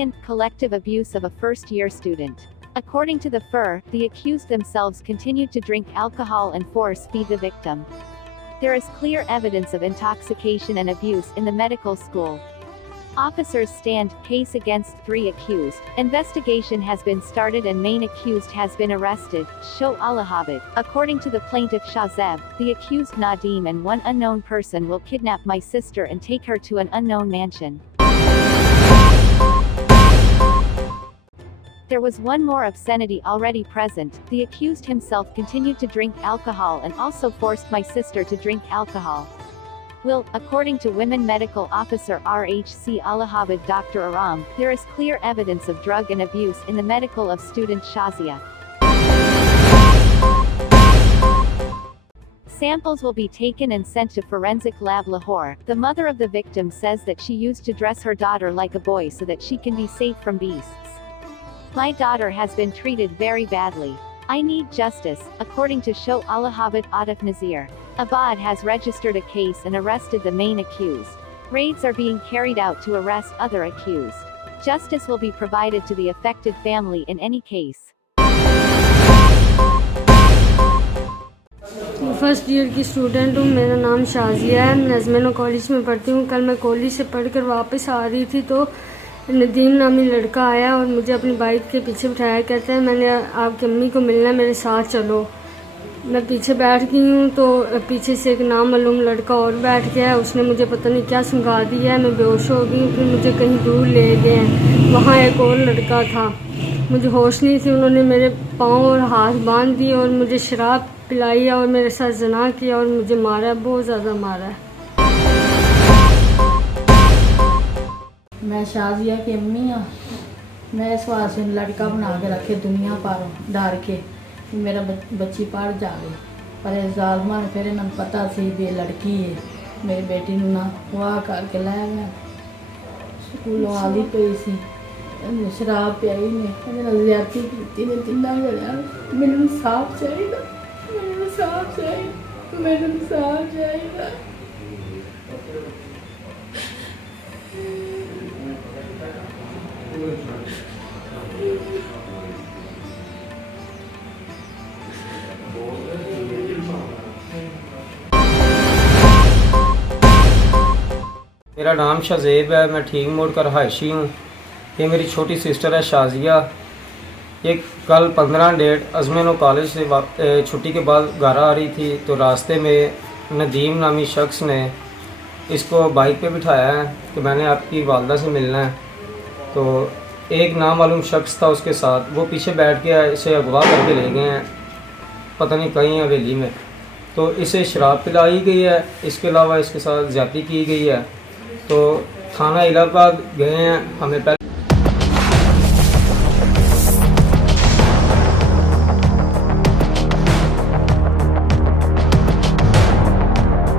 and collective abuse of a first-year student. According to the FIR, the accused themselves continued to drink alcohol and force-feed the victim. There is clear evidence of intoxication and abuse in the medical school. Officers stand case against 3 accused. Investigation has been started and main accused has been arrested. Show Allahabad. According to the plaintiff Shahzeb, the accused Nadeem and one unknown person will kidnap my sister and take her to an unknown mansion. There was one more obscenity already present. The accused himself continued to drink alcohol and also forced my sister to drink alcohol. Well, according to Women Medical Officer RHC Allahabad Dr. Aram, there is clear evidence of drug and abuse in the medical of student Shazia. Samples will be taken and sent to Forensic Lab Lahore. The mother of the victim says that she used to dress her daughter like a boy so that she can be safe from beasts. My daughter has been treated very badly. I need justice, according to Show Allahabad Atif Nazir. Abad has registered a case and arrested the main accused. Raids are being carried out to arrest other accused. Justice will be provided to the affected family in any case. First year की स्टूडेंट हूँ। मेरा नाम शाजिया है। नज़मीन कॉलेज में पढ़ती हूँ। कल मैं कॉलेज से पढ़कर वापस आ रही थी तो नदीम नामी लड़का आया और मुझे अपनी बाइक के पीछे बिठाया। कहते हैं मैंने आपकी अम्मी को मिलना है, मेरे साथ चलो। मैं पीछे बैठ गई हूँ तो पीछे से एक नामालूम लड़का और बैठ गया है। उसने मुझे पता नहीं क्या समझा दिया है, मैं बेहोश हो गई। फिर मुझे कहीं दूर ले गए। वहाँ एक और लड़का था, मुझे होश नहीं थी। उन्होंने मेरे पाँव और हाथ बांध दिए और मुझे शराब पिलाई और मेरे साथ ज़ना किया और मुझे मारा, बहुत ज़्यादा मारा है। मैं शाजिया की अम्मी हाँ। मैं इस वास्ते लड़का बना के रखे दुनिया पर डर के मेरा बच्ची पढ़ जाए, पर जालमा ने फिर इन्होंने पता सी भी लड़की है। मेरी बेटी ना वाह करके लै गया। स्कूलों आली पई सी, शराब पियाई ने, ज्यादती की ने, 3 जने। मैनूं इंसाफ चाहिए, मैनूं इंसाफ चाहिए, मैनूं इंसाफ चाहिए। मेरा नाम शहज़ेब है। मैं ठीक मोड़ का रहायशी हूँ। ये मेरी छोटी सिस्टर है शाजिया। ये कल 15 डेट अजमेनो कॉलेज से छुट्टी के बाद घर आ रही थी तो रास्ते में नदीम नामी शख्स ने इसको बाइक पे बिठाया है कि मैंने आपकी वालदा से मिलना है। तो एक नामालूम शख्स था उसके साथ, वो पीछे बैठ के इसे अगवा करके ले गए हैं, पता नहीं कहीं हवेली में। तो इसे शराब पिलाई गई है, इसके अलावा इसके साथ ज्यादती की गई है। तो थाना इलाहाबाद गए हैं, हमें पहले